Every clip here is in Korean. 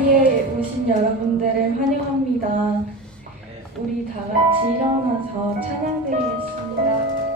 자리에 오신 여러분들을 환영합니다. 우리 다 같이 일어나서 찬양드리겠습니다.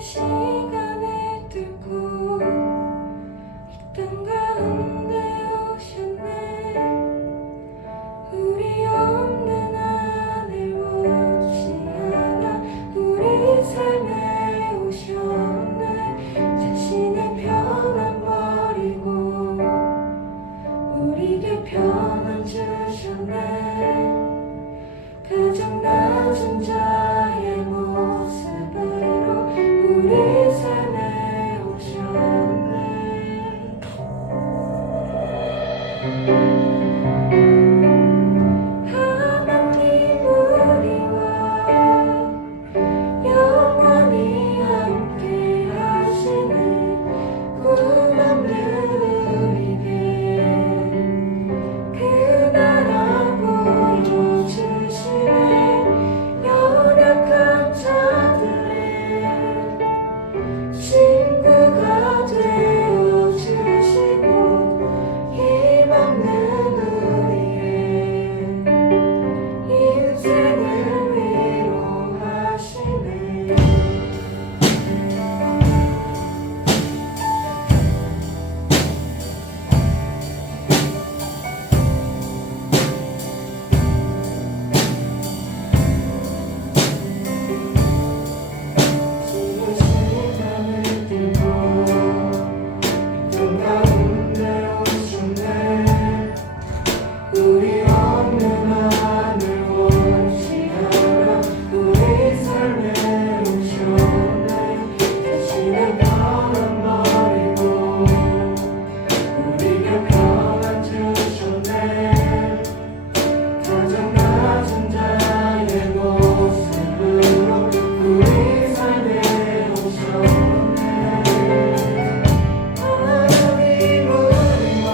시간을 뚫고 이 땅 가운데 오셨네. 우리 없는 하늘 원치 않아 우리 삶에 오셨네. 자신의 편안 버리고 우리에게 평안 주셨네. 가장 낮은 자의 모습으로 우리 삶에 오셨네. 하나님 우리와 영원히 함께 하시네. 꿈 없는 우리에게 그 나라 보여주시네. 연약한 자들의 친구가 되어주시고 힘 없는 우리의 인생을 위로하시네. 지금 시간을 들고 이 가운데 오셨네. 우리 없는 하늘 원치 않아 우리 삶에 오셨네. 자신의 평안 버리고 우리에게 평안 주셨네. 가장 낮은 자의 모습으로 우리 삶에 오셨네. 하나님 우리와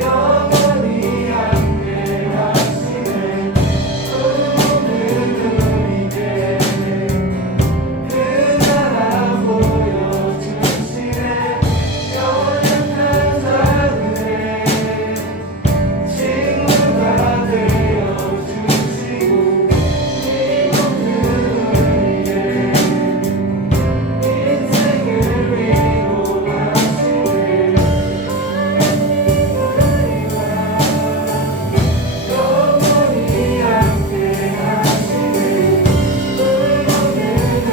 영원히 함께 하시네. 오늘 우리에게 그 나라 보여주시네. 연약한 자들의 친구가 되어주시고 힘 없는 우리의 인생을 위로하시네. 영원히 함께 하시네. 오늘 우리에게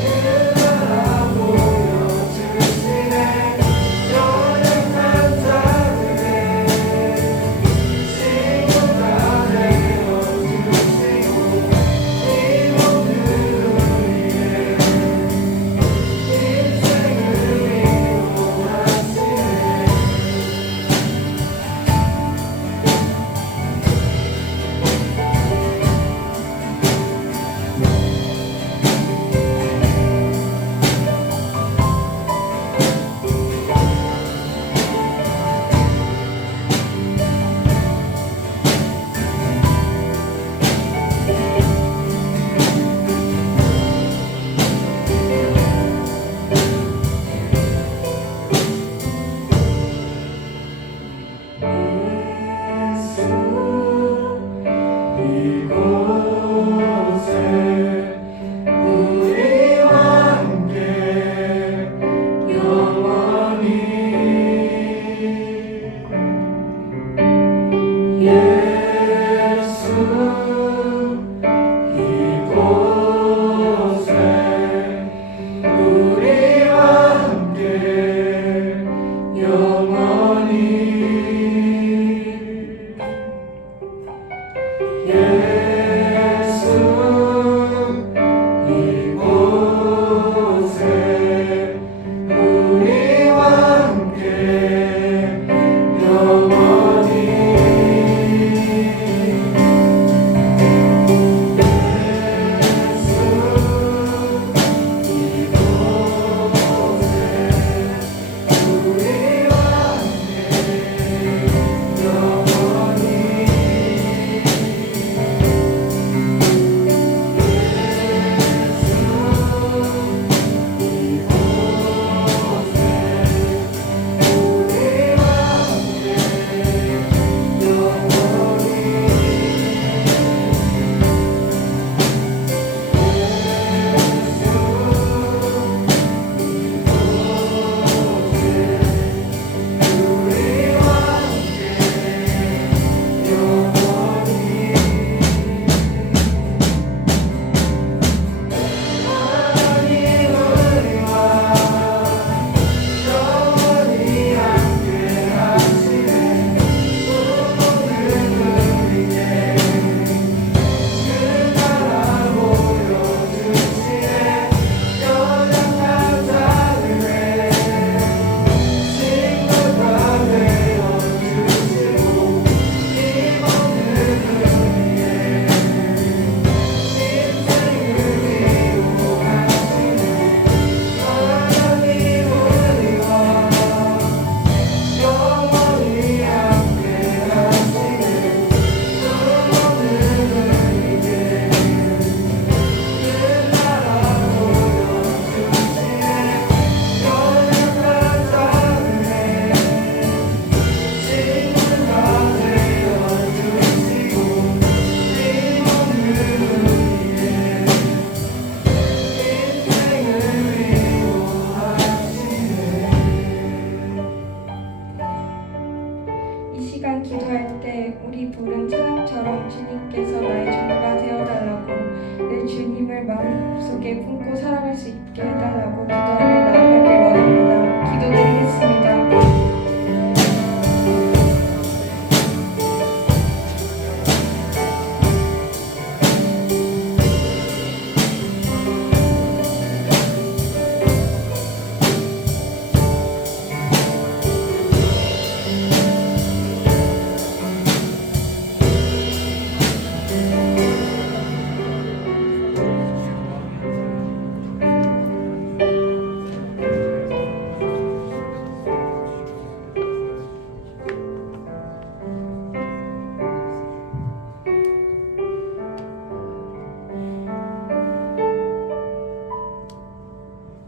그 나라 보여주시네. 연약한 자들의 친구가 되어주시고 힘 없는 우리의 인생을 위로하시네. 예수 이곳에 우리와 함께 영원히 예수 이곳에 우리와 함께 영원히 예수 주님께서 나의 전부가 되어달라고 늘 주님을 마음속에 품고 살아갈 수 있게 해달라고 기도하며 나아가길 원합니다. 기도드리겠습니다.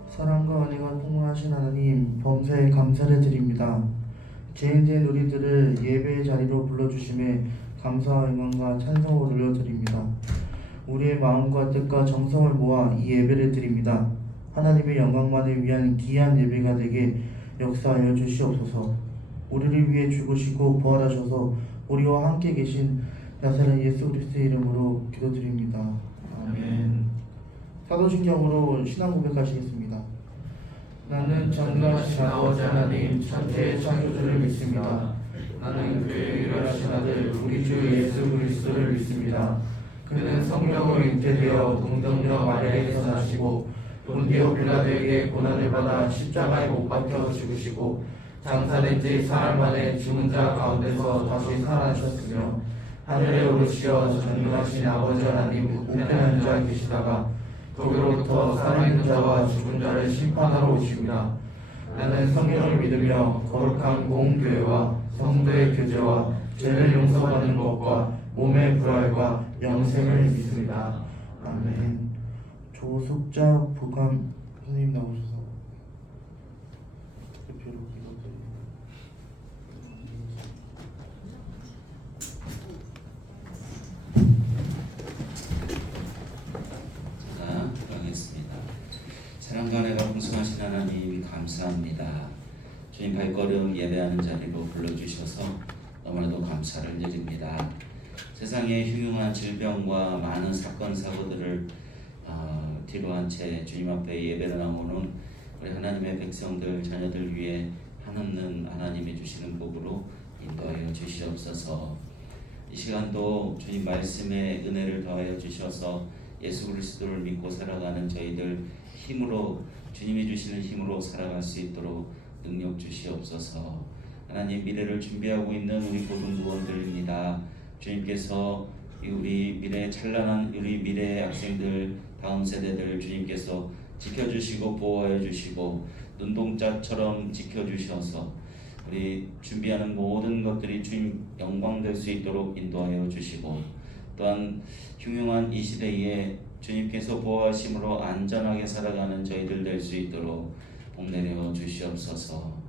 사랑과 은혜가 풍성하신 하나님, 범사에 감사를 드립니다. 죄인된 우리들을 예배의 자리로 불러주심에 감사와 영광과 찬송을 올려드립니다. 우리의 마음과 뜻과 정성을 모아 이 예배를 드립니다. 하나님의 영광만을 위한 귀한 예배가 되게 역사하여 주시옵소서. 우리를 위해 죽으시고 부활하셔서 우리와 함께 계신 나사렛 예수 그리스도의 이름으로 기도드립니다. 아멘. 사도신경으로 신앙 고백하시겠습니다. 나는 전능하신 아버지 하나님 천지의 창조주를 믿습니다. 나는 그의 유일하신 아들 우리 주 예수 그리스도를 믿습니다. 그는 성령으로 잉태되어 동정녀 마리아에서 나시고 본디오 빌라도에게 고난을 받아 십자가에 못 박혀 죽으시고 장사된 지 사흘 만에 죽은 자 가운데서 다시 살아나셨으며 하늘에 오르시어 전능하신 아버지 하나님 우편한 자 계시다가 거기로부터 살아있는 자와 죽은 자를 심판하러 오십니다. 나는 성령을 믿으며 거룩한 공교회와 성도의 교제와 죄를 용서받는 것과 몸의 부활과 영생을 믿습니다. 아멘. 조숙자 부감 선생님 나오셔서 대표로 기도드립니다. 하겠습니다. 사랑과 은혜가 풍성하신 하나님 감사합니다. 주님 발걸음 예배하는 자리로 불러주셔서 너무나도 감사를 드립니다. 세상의 흉흉한 질병과 많은 사건 사고들을 뒤로 한 채 주님 앞에 예배를 나오는 우리 하나님의 백성들 자녀들 위해 한없는 하나님이 주시는 복으로 인도하여 주시옵소서. 이 시간도 주님 말씀의 은혜를 더하여 주셔서 예수 그리스도를 믿고 살아가는 저희들 힘으로 주님이 주시는 힘으로 살아갈 수 있도록 능력 주시옵소서. 하나님 미래를 준비하고 있는 우리 고등부원들입니다. 주님께서 우리 미래 찬란한 우리 미래의 학생들 다음 세대들 주님께서 지켜주시고 보호하여 주시고 눈동자처럼 지켜주셔서 우리 준비하는 모든 것들이 주님 영광 될 수 있도록 인도하여 주시고 또한 흉흉한 이 시대에 주님께서 보호하심으로 안전하게 살아가는 저희들 될 수 있도록 복내려 주시옵소서.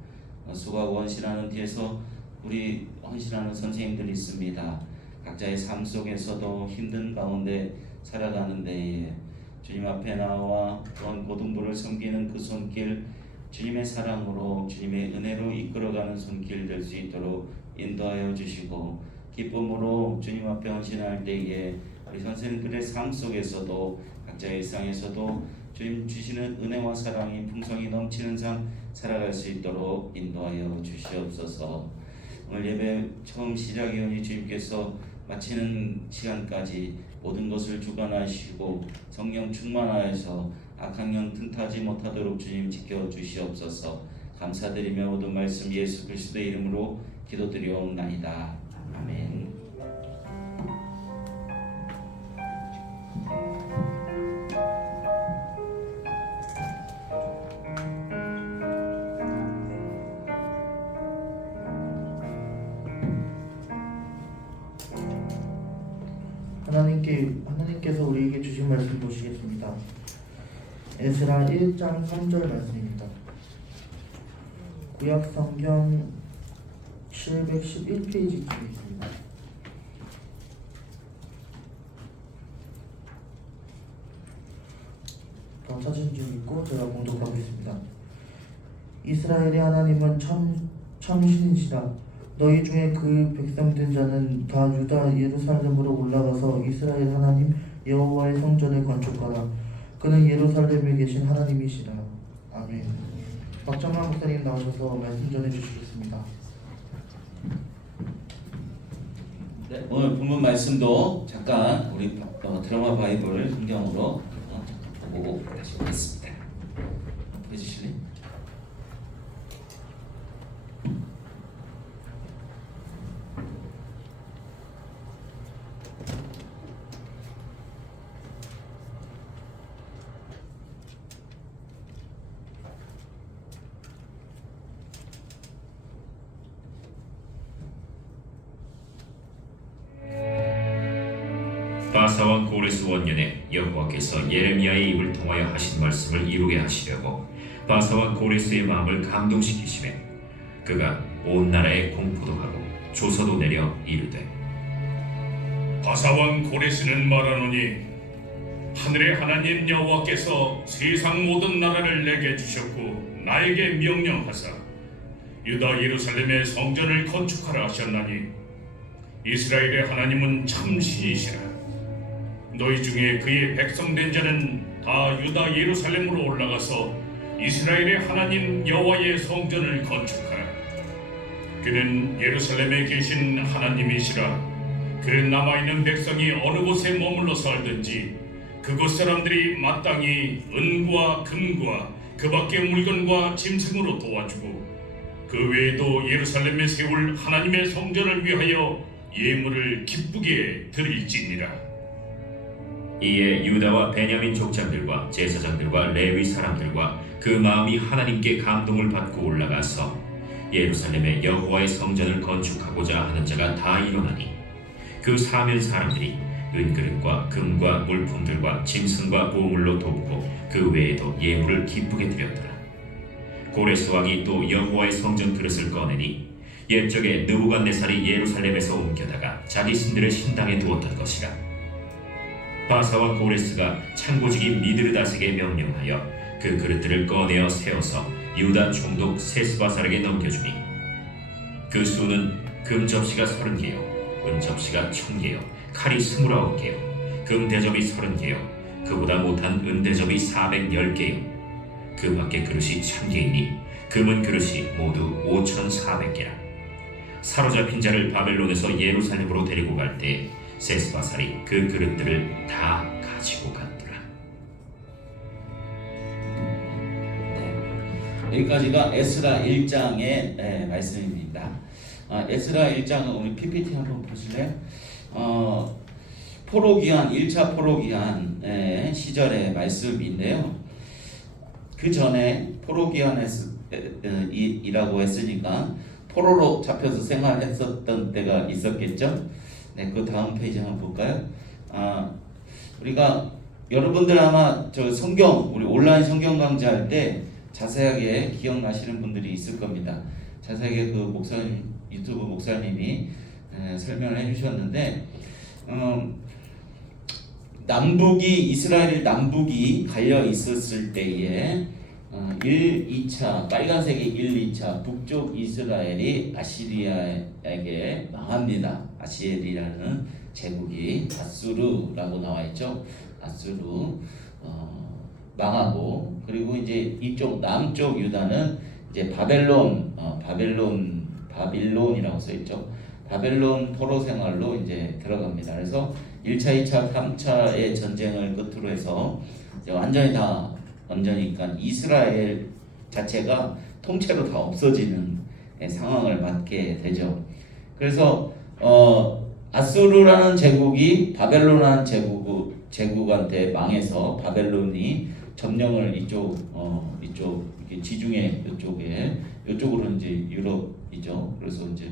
수고하고 헌신하는 뒤에서 우리 헌신하는 선생님들이 있습니다. 각자의 삶 속에서도 힘든 가운데 살아가는 데에 주님 앞에 나와 또한 고등부를 섬기는 그 손길 주님의 사랑으로 주님의 은혜로 이끌어가는 손길 될 수 있도록 인도하여 주시고 기쁨으로 주님 앞에 헌신할 때에 우리 선생님들의 삶 속에서도 각자의 일상에서도 주님 주시는 은혜와 사랑이 풍성히 넘치는 삶 살아갈 수 있도록 인도하여 주시옵소서. 오늘 예배 처음 시작이오니 주님께서 마치는 시간까지 모든 것을 주관하시고 성령 충만하여서 악한 영 틈타지 못하도록 주님 지켜주시옵소서. 감사드리며 모든 말씀 예수 그리스도의 이름으로 기도드리옵나이다. 아멘. 하나님께서 우리에게 주신 말씀 보시겠습니다. 에스라 1장 3절 말씀입니다. 구약 성경 711페이지 있습니다. 더 찾은 중 있고 제가 공독하겠습니다. 이스라엘의 하나님은 참신이시다. 너희 중에 그 백성된 자는 다 유다 예루살렘으로 올라가서 이스라엘 하나님 여호와의 성전을 건축하라. 그는 예루살렘에 계신 하나님이시라. 아멘. 박정환 목사님 나오셔서 말씀 전해 주시겠습니다. 네, 오늘 본문 말씀도 잠깐 우리 드라마 바이블 성경으로 잠깐 보고 다시 보겠습니다. 해주실래요? 바사왕 고레스 원년에 여호와께서 예레미야의 입을 통하여 하신 말씀을 이루게 하시려고 바사왕 고레스의 마음을 감동시키시매 그가 온 나라에 공포도 하고 조서도 내려 이르되 바사왕 고레스는 말하노니 하늘의 하나님 여호와께서 세상 모든 나라를 내게 주셨고 나에게 명령하사 유다 예루살렘의 성전을 건축하라 하셨나니 이스라엘의 하나님은 참 신이시라. 너희 중에 그의 백성된 자는 다 유다 예루살렘으로 올라가서 이스라엘의 하나님 여호와의 성전을 건축하라. 그는 예루살렘에 계신 하나님이시라. 그는 남아있는 백성이 어느 곳에 머물러 살든지 그곳 사람들이 마땅히 은과 금과 그 밖의 물건과 짐승으로 도와주고 그 외에도 예루살렘에 세울 하나님의 성전을 위하여 예물을 기쁘게 드릴지니라. 이에 유다와 베냐민 족장들과 제사장들과 레위 사람들과 그 마음이 하나님께 감동을 받고 올라가서 예루살렘에 여호와의 성전을 건축하고자 하는 자가 다 일어나니 그 사면 사람들이 은그릇과 금과 물품들과 짐승과 보물로 돕고 그 외에도 예물을 기쁘게 드렸더라. 고레스 왕이 또 여호와의 성전 그릇을 꺼내니 옛적에 느부갓네살이 예루살렘에서 옮겨다가 자기 신들의 신당에 두었던 것이라. 바사와 고레스가 창고지기 미드르다색에 명령하여 그 그릇들을 꺼내어 세워서 유다 총독 세스바살에게 넘겨주니 그 수는 금 접시가 30개요 은 접시가 1000개요 칼이 29개요 금 대접이 30개요 그보다 못한 은 대접이 410개요 그 밖에 그릇이 1000개이니 금은 그릇이 모두 5400개라. 사로잡힌 자를 바벨론에서 예루살렘으로 데리고 갈 때 세스바살이 그 그릇들을 다 가지고 갔더라. 네, 여기까지가 에스라 1장의 말씀입니다. 에스라 1장은 우리 PPT 한번 보실래요? 포로기한 1차 포로기한 시절의 말씀인데요. 그 전에 포로기한이라고 했으니까 포로로 잡혀서 생활했었던 때가 있었겠죠. 네, 그 다음 페이지 한번 볼까요? 우리가 여러분들 아마 저 성경 우리 온라인 성경 강좌할 때 자세하게 기억나시는 분들이 있을 겁니다. 자세하게 그 목사님 유튜브 목사님이 설명을 해주셨는데 이스라엘 남북이 갈려 있었을 때에 1, 2차 빨간색의 1, 2차 북쪽 이스라엘이 아시리아에게 망합니다. 아시리아라는 제국이 아수르라고 나와 있죠. 아수르 망하고 그리고 이제 이쪽 남쪽 유다는 이제 바빌론이라고 써 있죠. 바벨론 포로 생활로 이제 들어갑니다. 그래서 1차, 2차, 3차의 전쟁을 끝으로 해서 이제 완전히 그러니까 이스라엘 자체가 통째로 다 없어지는 상황을 맞게 되죠. 그래서 아수르라는 제국이 바벨론이라는 제국한테 망해서 바벨론이 점령을 이쪽 지중해 이쪽으로 이제 유럽이죠. 그래서 이제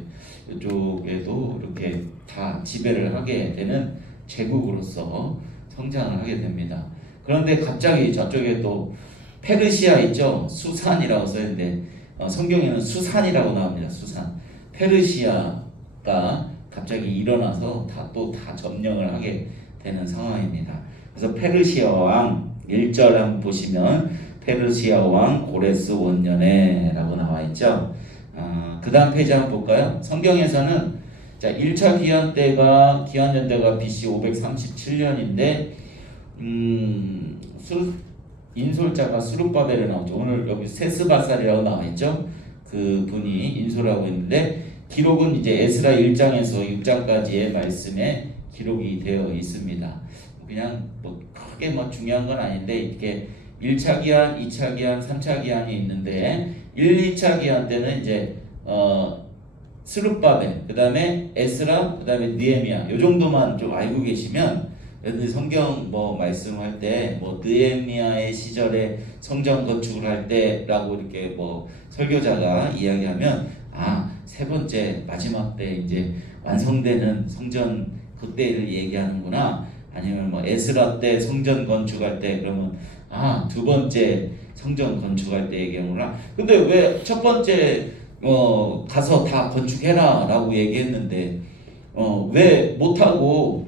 이쪽에도 이렇게 다 지배를 하게 되는 제국으로서 성장을 하게 됩니다. 그런데 갑자기 저쪽에 또 페르시아 있죠. 수산이라고 써있는데 성경에는 수산이라고 나옵니다. 수산. 페르시아가 갑자기 일어나서 다 점령을 하게 되는 상황입니다. 그래서 페르시아 왕 1절 한번 보시면 페르시아 왕 고레스 원년에 라고 나와 있죠. 그 다음 페이지 한번 볼까요? 성경에서는 자 1차 기원전대가 BC 537년인데 인솔자가 수룹바벨에 나오죠. 오늘 여기 세스바살이라고 나와있죠. 그 분이 인솔하고 있는데 기록은 이제 에스라 1장에서 6장까지의 말씀에 기록이 되어 있습니다. 그냥 뭐 크게 뭐 중요한 건 아닌데 이렇게 1차 기한, 2차 기한, 3차 기한이 있는데 1, 2차 기한 때는 이제 스룹바벨, 그 다음에 에스라, 그 다음에 느헤미야 요 정도만 좀 알고 계시면 여러분들 성경 뭐 말씀할 때 뭐 느헤미야의 시절에 성전 건축을 할 때라고 이렇게 뭐 설교자가 이야기하면 세 번째 마지막 때 이제 완성되는 성전 그때를 얘기하는구나. 아니면 뭐 에스라 때 성전 건축할 때 그러면 두 번째 성전 건축할 때 얘기하는구나. 근데 왜 첫 번째 가서 다 건축해라 라고 얘기했는데 왜 못하고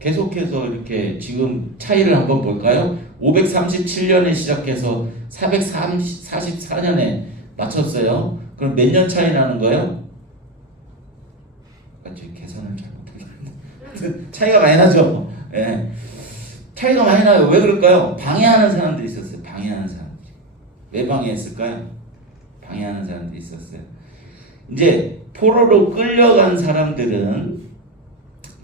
계속해서 이렇게 지금 차이를 한번 볼까요? 537년에 시작해서 444년에 마쳤어요. 그럼 몇 년 차이 나는 거예요? 지금 계산을 잘 못하겠는데 차이가 많이 나죠? 예. 차이가 많이 나요. 왜 그럴까요? 방해하는 사람들이 있었어요. 방해하는 사람들이. 왜 방해했을까요? 방해하는 사람들이 있었어요. 이제 포로로 끌려간 사람들은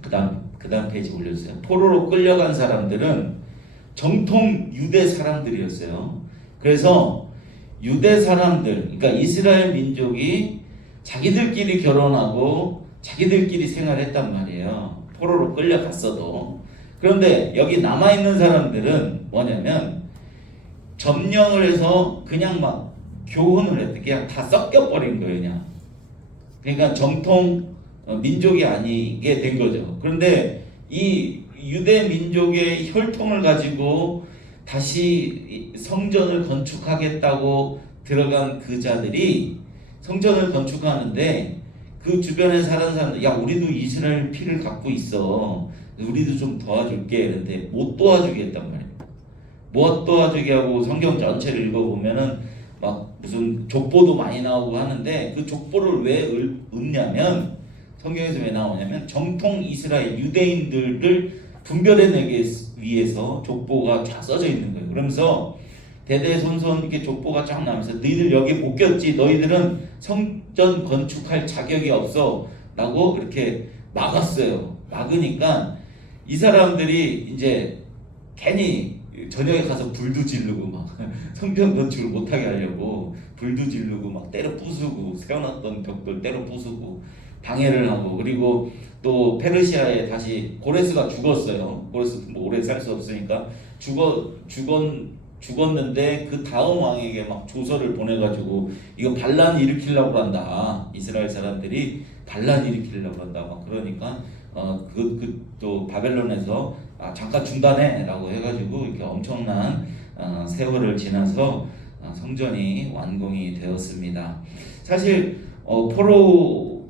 그다음 페이지 올려주세요. 포로로 끌려간 사람들은 정통 유대 사람들이었어요. 그래서 유대 사람들, 그러니까 이스라엘 민족이 자기들끼리 결혼하고 자기들끼리 생활했단 말이에요. 포로로 끌려갔어도. 그런데 여기 남아있는 사람들은 뭐냐면 점령을 해서 그냥 막 교훈을 했대. 그냥 다 섞여버린 거예요. 그냥. 그러니까 정통 민족이 아니게 된 거죠. 그런데 이 유대 민족의 혈통을 가지고 다시 성전을 건축하겠다고 들어간 그 자들이 성전을 건축하는데 그 주변에 사는 사람들, 야 우리도 이스라엘 피를 갖고 있어, 우리도 좀 도와줄게. 그런데 못 도와주겠단 말이에요. 못 도와주게 하고 성경 전체를 읽어보면은 막 무슨 족보도 많이 나오고 하는데 그 족보를 왜 읊냐면 성경에서 왜 나오냐면 정통 이스라엘 유대인들을 분별해내기 위해서 족보가 쫙 써져 있는 거예요. 그러면서 대대손손 이렇게 족보가 쫙 나면서 너희들 여기 못 꼈지, 너희들은 성전 건축할 자격이 없어 라고 이렇게 막았어요. 막으니까 이 사람들이 이제 괜히 저녁에 가서 불도 지르고 막 성전 건축을 못하게 하려고 불도 지르고 막 때려 부수고 세워놨던 벽돌 때려 부수고 방해를 하고, 그리고 또 페르시아에 다시 고레스가 죽었어요. 고레스 뭐 오래 살 수 없으니까 죽었는데 그 다음 왕에게 막 조서를 보내가지고 이거 반란 일으키려고 한다. 이스라엘 사람들이 반란 일으키려고 한다. 막 그러니까 또 바벨론에서 잠깐 중단해라고 해가지고 이렇게 엄청난 세월을 지나서 성전이 완공이 되었습니다. 사실 포로로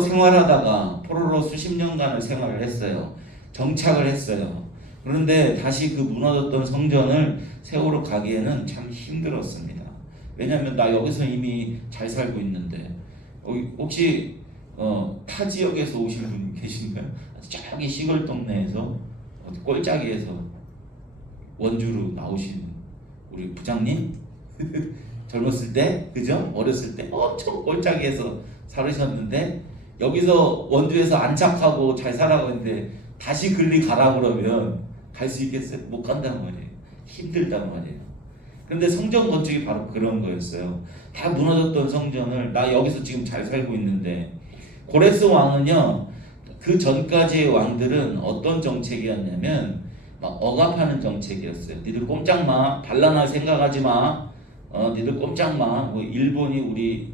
생활하다가 포로로 수십 년간을 생활을 했어요. 정착을 했어요. 그런데 다시 그 무너졌던 성전을 세우러 가기에는 참 힘들었습니다. 왜냐하면 나 여기서 이미 잘 살고 있는데 혹시 타 지역에서 오신 분 계신가요? 저기 시골 동네에서 꼴짜기에서 원주로 나오신 우리 부장님 젊었을 때, 그죠? 어렸을 때 엄청 꼴짜기에서 살으셨는데 여기서 원주에서 안착하고 잘 살아가고 있는데 다시 글리 가라 그러면 갈 수 있겠어요? 못 간단 말이에요. 힘들단 말이에요. 그런데 성전 건축이 바로 그런 거였어요. 다 무너졌던 성전을 나 여기서 지금 잘 살고 있는데, 고레스 왕은요, 그 전까지의 왕들은 어떤 정책이었냐면 막 억압하는 정책이었어요. 니들 꼼짝 마, 반란할 생각하지 마, 니들 꼼짝 마. 뭐 일본이 우리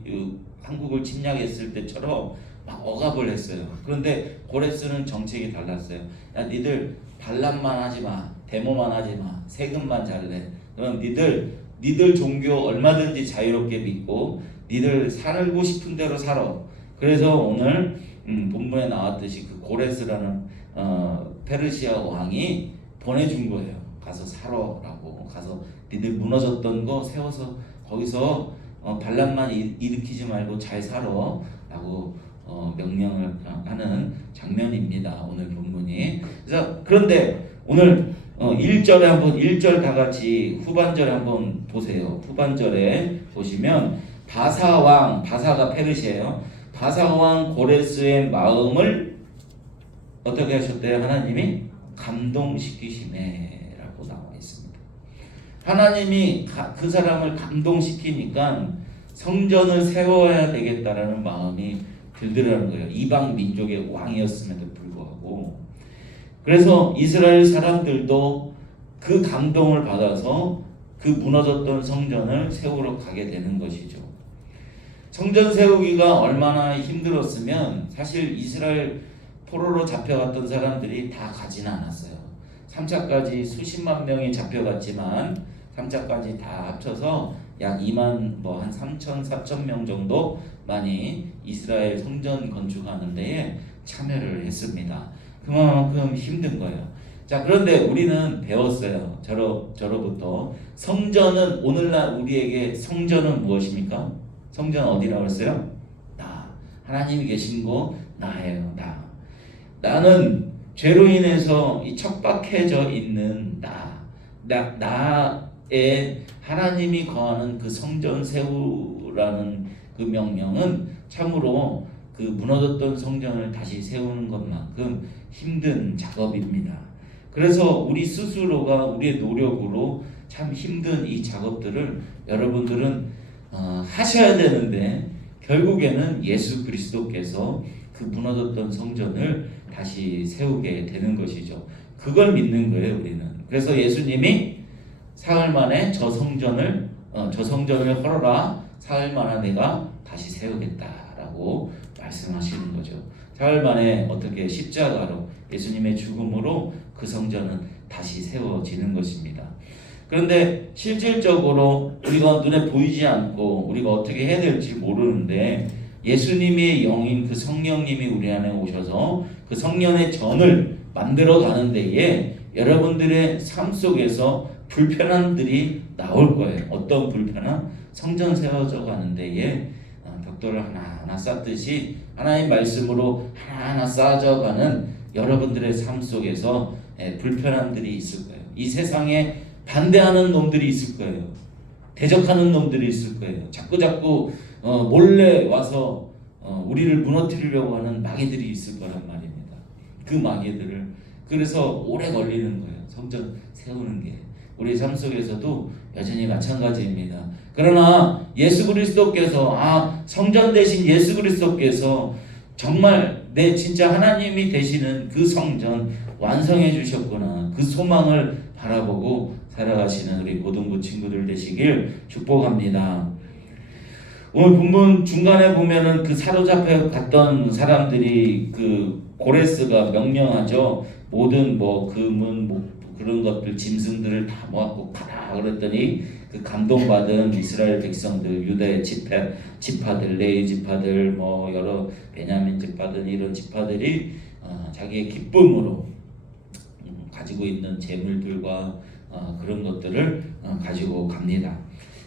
한국을 침략했을 때처럼 막 억압을 했어요. 그런데 고레스는 정책이 달랐어요. 야 니들 반란만 하지 마, 데모만 하지 마, 세금만 잘 내. 그럼 니들 종교 얼마든지 자유롭게 믿고 니들 살고 싶은 대로 살아. 그래서 오늘 본문에 나왔듯이 그 고레스라는 페르시아 왕이 보내준 거예요. 가서 살아라고. 가서 니들 무너졌던 거 세워서 거기서 반란만 일으키지 말고 잘 살아라고 명령을 하는 장면입니다. 오늘 본문이. 그래서 그런데 오늘 1절에 한번 1절 다 같이 후반절에 한번 보세요. 후반절에 보시면 바사가 페르시아예요. 바사왕 고레스의 마음을 어떻게 하셨대요? 하나님이 감동시키시네라고 나와 있습니다. 하나님이 그 사람을 감동시키니까 성전을 세워야 되겠다라는 마음이 들더라는 거예요. 이방 민족의 왕이었음에도 불구하고. 그래서 이스라엘 사람들도 그 감동을 받아서 그 무너졌던 성전을 세우러 가게 되는 것이죠. 성전 세우기가 얼마나 힘들었으면 사실 이스라엘 포로로 잡혀갔던 사람들이 다 가지는 않았어요. 3차까지 수십만 명이 잡혀갔지만 3차까지 다 합쳐서 약 2만 한 3천, 4천 명 정도만이 이스라엘 성전 건축하는 데에 참여를 했습니다. 그만큼 힘든 거예요. 자, 그런데 우리는 배웠어요. 저로부터 성전은 오늘날 우리에게 성전은 무엇입니까? 성전 어디라고 했어요? 나. 하나님이 계신 곳 나예요. 나는 죄로 인해서 이 척박해져 있는 나의 하나님이 거하는 그 성전 세우라는 그 명령은 참으로 그 무너졌던 성전을 다시 세우는 것만큼 힘든 작업입니다. 그래서 우리 스스로가 우리의 노력으로 참 힘든 이 작업들을 여러분들은 하셔야 되는데 결국에는 예수 그리스도께서 그 무너졌던 성전을 다시 세우게 되는 것이죠. 그걸 믿는 거예요, 우리는. 그래서 예수님이 사흘 만에 저 성전을 헐어라. 사흘 만에 내가 다시 세우겠다라고 말씀하시는 거죠. 사흘 만에 어떻게 십자가로 예수님의 죽음으로 그 성전은 다시 세워지는 것입니다. 그런데 실질적으로 우리가 눈에 보이지 않고 우리가 어떻게 해야 될지 모르는데 예수님의 영인 그 성령님이 우리 안에 오셔서 그 성령의 전을 만들어 가는 데에 여러분들의 삶 속에서 불편함들이 나올 거예요. 어떤 불편함? 성전 세워져 가는 데에 벽돌을 하나하나 쌓듯이 하나님 말씀으로 하나하나 쌓아져 가는 여러분들의 삶 속에서 불편함들이 있을 거예요. 이 세상에 반대하는 놈들이 있을 거예요. 대적하는 놈들이 있을 거예요. 자꾸 몰래 와서 우리를 무너뜨리려고 하는 마귀들이 있을 거란 말입니다. 그 마귀들을 그래서 오래 걸리는 거예요. 성전 세우는 게 우리 삶 속에서도 여전히 마찬가지입니다. 그러나 예수 그리스도께서 성전 대신 예수 그리스도께서 정말 내 진짜 하나님이 되시는 그 성전 완성해 주셨구나. 그 소망을 바라보고 살아가시는 우리 고등부 친구들 되시길 축복합니다. 오늘 본문 중간에 보면은 그 사로잡혀 갔던 사람들이 그 고레스가 명령하죠. 모든 금은 그런 것들 짐승들을 다 모았고 가라 그랬더니 그 감동받은 이스라엘 백성들 유다의 지파들 레위 지파들 여러 베냐민 지파들 이런 지파들이 자기의 기쁨으로 가지고 있는 재물들과 그런 것들을 가지고 갑니다.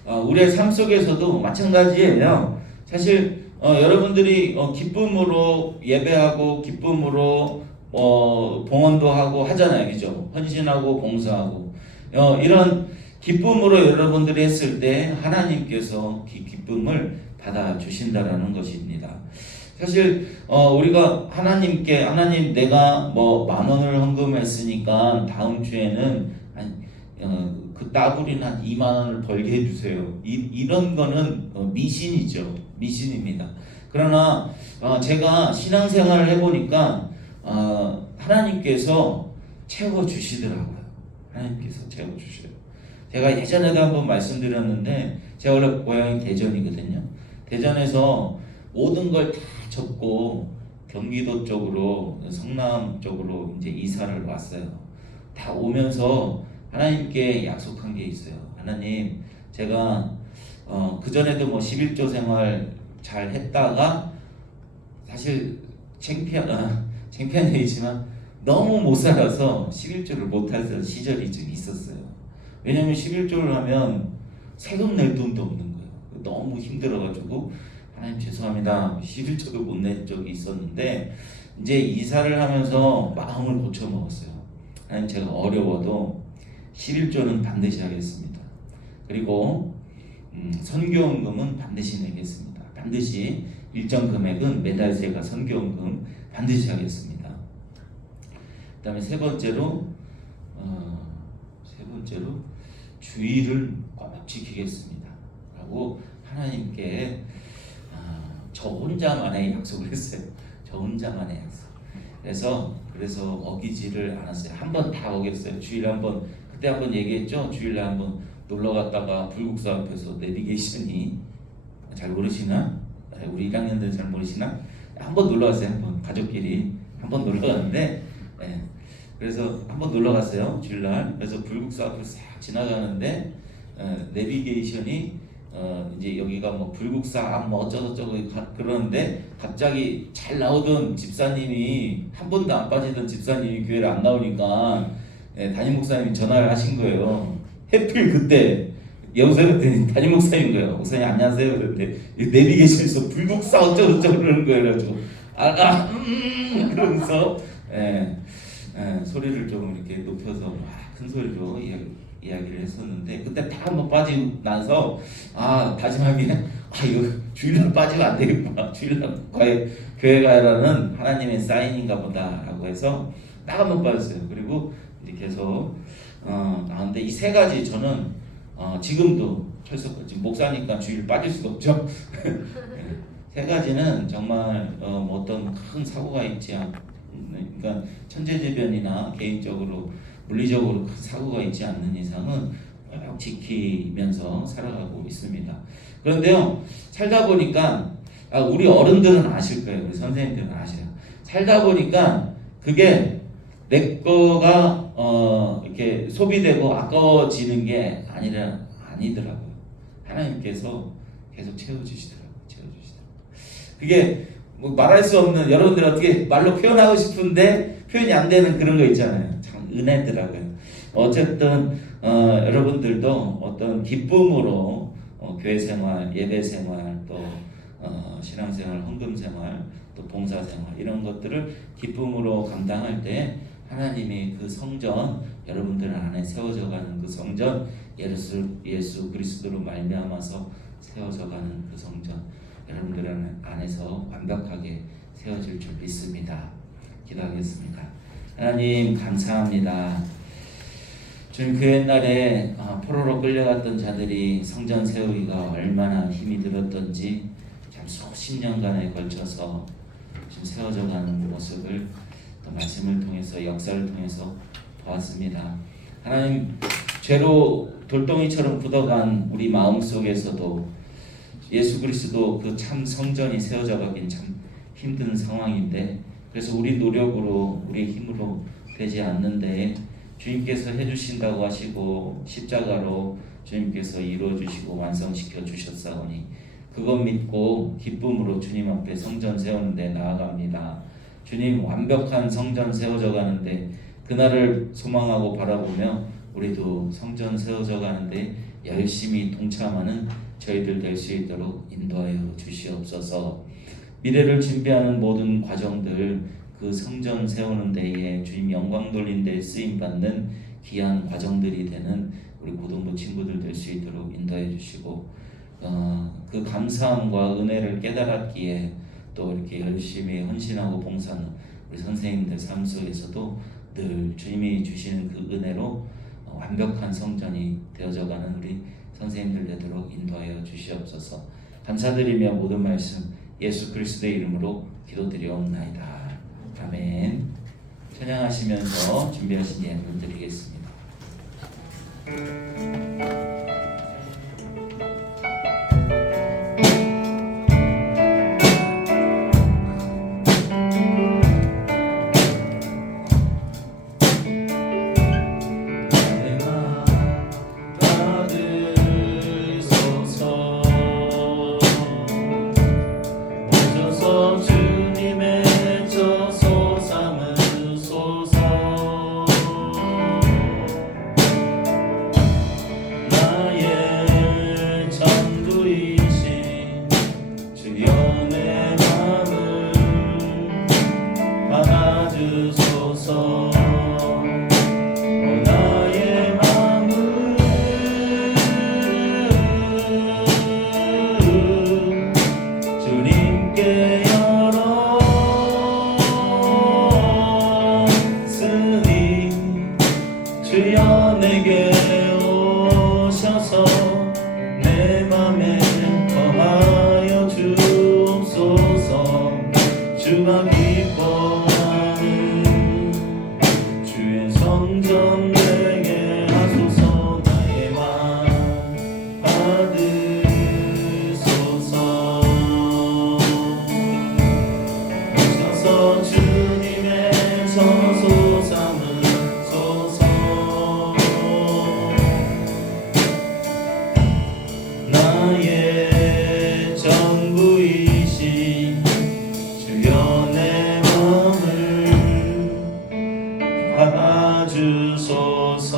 우리의 삶 속에서도 마찬가지예요. 사실 여러분들이 기쁨으로 예배하고 기쁨으로 봉헌도 하고 하잖아요, 그죠? 헌신하고 봉사하고 이런 기쁨으로 여러분들이 했을 때 하나님께서 그 기쁨을 받아 주신다라는 것입니다. 사실 우리가 하나님께 하나님 내가 10,000원을 헌금했으니까 다음 주에는 그 따블인 한 20,000원을 벌게 해주세요. 이런 거는 미신이죠. 미신입니다. 그러나 제가 신앙생활을 해보니까 하나님께서 채워주시더라고요. 하나님께서 채워주셔요. 제가 예전에도 한번 말씀드렸는데 제가 원래 고향이 대전이거든요. 대전에서 모든 걸 다 접고 경기도 쪽으로 성남 쪽으로 이제 이사를 왔어요. 다 오면서 하나님께 약속한 게 있어요. 하나님, 제가 그 전에도 11조 생활 잘 했다가 사실 창피한 얘기지만 너무 못 살아서 11조를 못 할 시절이 좀 있었어요. 왜냐면 11조를 하면 세금 낼 돈도 없는 거예요. 너무 힘들어가지고 하나님 죄송합니다 11조도 못 낸 적이 있었는데 이제 이사를 하면서 마음을 고쳐 먹었어요. 하나님 제가 어려워도 11조는 반드시 하겠습니다. 그리고 선교헌금은 반드시 내겠습니다. 반드시 일정 금액은 매달 제가 선교헌금 반드시 하겠습니다. 그다음에 세 번째로 주의를 꼭 지키겠습니다. 라고 하나님께 저 혼자만의 약속을 했어요. 저 혼자만의 약속. 그래서 어기지를 않았어요. 한 번 다 어겼어요. 주일 한번 그때 한번 얘기했죠. 주일날 한번 놀러 갔다가 불국사 앞에서 내비게이션이 잘 모르시나? 우리 1학년들 잘 모르시나? 한번 놀러 갔어요. 한번 가족끼리 한번 놀러 갔는데, 그래서 한번 놀러 갔어요. 주일날. 그래서 불국사 앞을 싹 지나가는데 내비게이션이 이제 여기가 뭐 불국사 앞 뭐 어쩌고저쩌고 그러는데 갑자기 잘 나오던 집사님이 한 번도 안 빠지던 집사님이 교회를 안 나오니까 담임 목사님이 전화를 하신 거예요. 해필 그때 여보세요 그랬더니 담임 목사님인 거예요. 목사님 안녕하세요 그랬는데 내비게이션에서 불국사 어쩌고저쩌고 그러는 거예요. 그래가지고 그러면서 소리를 좀 이렇게 높여서 큰 소리로 이야기를 했었는데 그때 다 한번 빠지고 나서 다짐한 게 이거 주일날 빠지면 안 되겠구나. 주일날 교회 가라는 하나님의 사인인가 보다라고 해서 딱 한번 빠졌어요. 그리고 이제 계속 근데 이 세 가지 저는 지금도 지금 목사니까 주일 빠질 수가 없죠. 세 가지는 정말 뭐 어떤 큰 사고가 있지 그러니까 천재지변이나 개인적으로 물리적으로 큰 사고가 있지 않는 이상은 꼭 지키면서 살아가고 있습니다. 그런데요, 살다 보니까 우리 어른들은 아실 거예요. 우리 선생님들은 아셔요. 살다 보니까 그게 내 거가 이렇게 소비되고 아까워지는 게 아니더라고요. 하나님께서 계속 채워주시더라고요. 그게 뭐 말할 수 없는, 여러분들 어떻게 말로 표현하고 싶은데 표현이 안 되는 그런 거 있잖아요. 참 은혜더라고요. 어쨌든 여러분들도 어떤 기쁨으로 교회 생활, 예배 생활, 또 신앙 생활, 헌금 생활, 또 봉사 생활 이런 것들을 기쁨으로 감당할 때 하나님이 그 성전, 여러분들 안에 세워져가는 그 성전, 예수 그리스도로 말미암아서 세워져가는 그 성전, 여러분들 안에서 완벽하게 세워질 줄 믿습니다. 기도하겠습니다. 하나님 감사합니다. 주님, 그 옛날에 포로로 끌려갔던 자들이 성전 세우기가 얼마나 힘이 들었던지 참 수십 년간에 걸쳐서 지금 세워져가는 모습을 또 말씀을 통해서, 역사를 통해서 보았습니다. 하나님, 죄로 돌덩이처럼 굳어간 우리 마음속에서도 예수 그리스도 그 참 성전이 세워져 가긴 참 힘든 상황인데, 그래서 우리 노력으로, 우리 힘으로 되지 않는데 주님께서 해주신다고 하시고 십자가로 주님께서 이루어주시고 완성시켜 주셨사오니 그것 믿고 기쁨으로 주님 앞에 성전 세우는데 나아갑니다. 주님, 완벽한 성전 세워져 가는데 그날을 소망하고 바라보며 우리도 성전 세워져 가는데 열심히 동참하는 저희들 될 수 있도록 인도하여 주시옵소서. 미래를 준비하는 모든 과정들, 그 성전 세우는 데에 주님 영광 돌린 데 쓰임받는 귀한 과정들이 되는 우리 고등부 친구들 될 수 있도록 인도해 주시고, 그 감사함과 은혜를 깨달았기에 또 이렇게 열심히 헌신하고 봉사하는 우리 선생님들 삶 속에서도 늘 주님이 주시는 그 은혜로 완벽한 성전이 되어져가는 우리 선생님들 되도록 인도하여 주시옵소서. 감사드리며 모든 말씀 예수 그리스도의 이름으로 기도드리옵나이다. 아멘. 찬양하시면서 준비하신 예물 드리겠습니다. 주여 내게 오셔서 내 맘에 거하여 주옵소서. 주가 기뻐하는 주의 성전 내게 하소서. 나의 맘 받으소서. 오셔서 주님의 서소 삼으소서. 나의 전부이신 주여 내 마음을 받아주소서.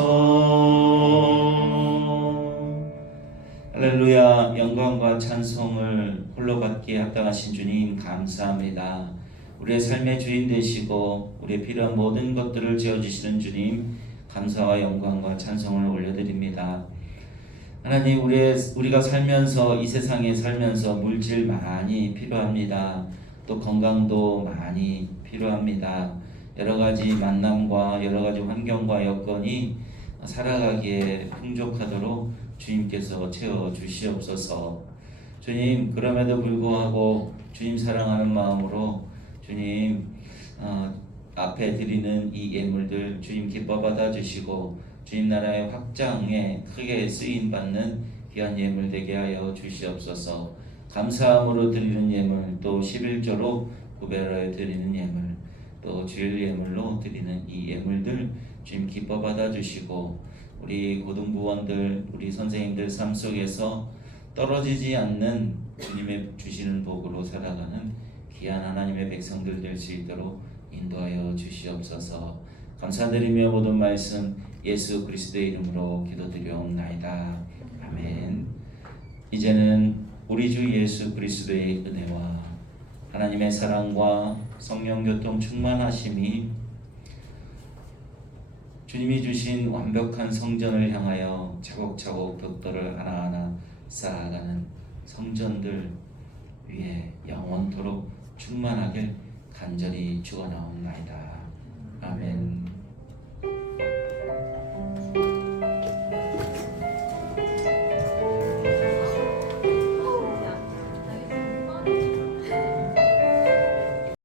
할렐루야. 영광과 찬송을 홀로 받기에 합당하신 주님 감사합니다. 우리의 삶의 주인 되시고 우리의 필요한 모든 것들을 지어주시는 주님 감사와 영광과 찬송을 올려드립니다. 하나님, 우리가 살면서 이 세상에 살면서 물질 많이 필요합니다. 또 건강도 많이 필요합니다. 여러 가지 만남과 여러 가지 환경과 여건이 살아가기에 풍족하도록 주님께서 채워 주시옵소서. 주님, 그럼에도 불구하고 주님 사랑하는 마음으로 주님 앞에 드리는 이 예물들 주님 기뻐 받아 주시고 주님 나라의 확장에 크게 쓰임 받는 귀한 예물 되게 하여 주시옵소서. 감사함으로 드리는 예물, 또 11조로 구별하여 드리는 예물, 또 주일 예물로 드리는 이 예물들 주님 기뻐 받아 주시고 우리 고등부원들, 우리 선생님들 삶 속에서 떨어지지 않는 주님의 주시는 복으로 살아가는 귀한 하나님의 백성들 될 수 있도록 인도하여 주시옵소서. 감사드리며 모든 말씀 예수 그리스도의 이름으로 기도드리옵나이다. 아멘. 이제는 우리 주 예수 그리스도의 은혜와 하나님의 사랑과 성령 교통 충만하심이 주님이 주신 완벽한 성전을 향하여 차곡차곡 벽돌을 하나하나 쌓아가는 성전들 위에 영원토록 충만하길 간절히 축원하옵나이다.